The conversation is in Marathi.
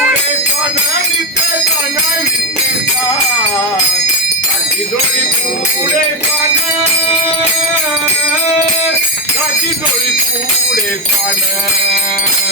पुढे पाण्याचा ताजी थोडी पुढे पाजी थोडी पुढे पाण्यात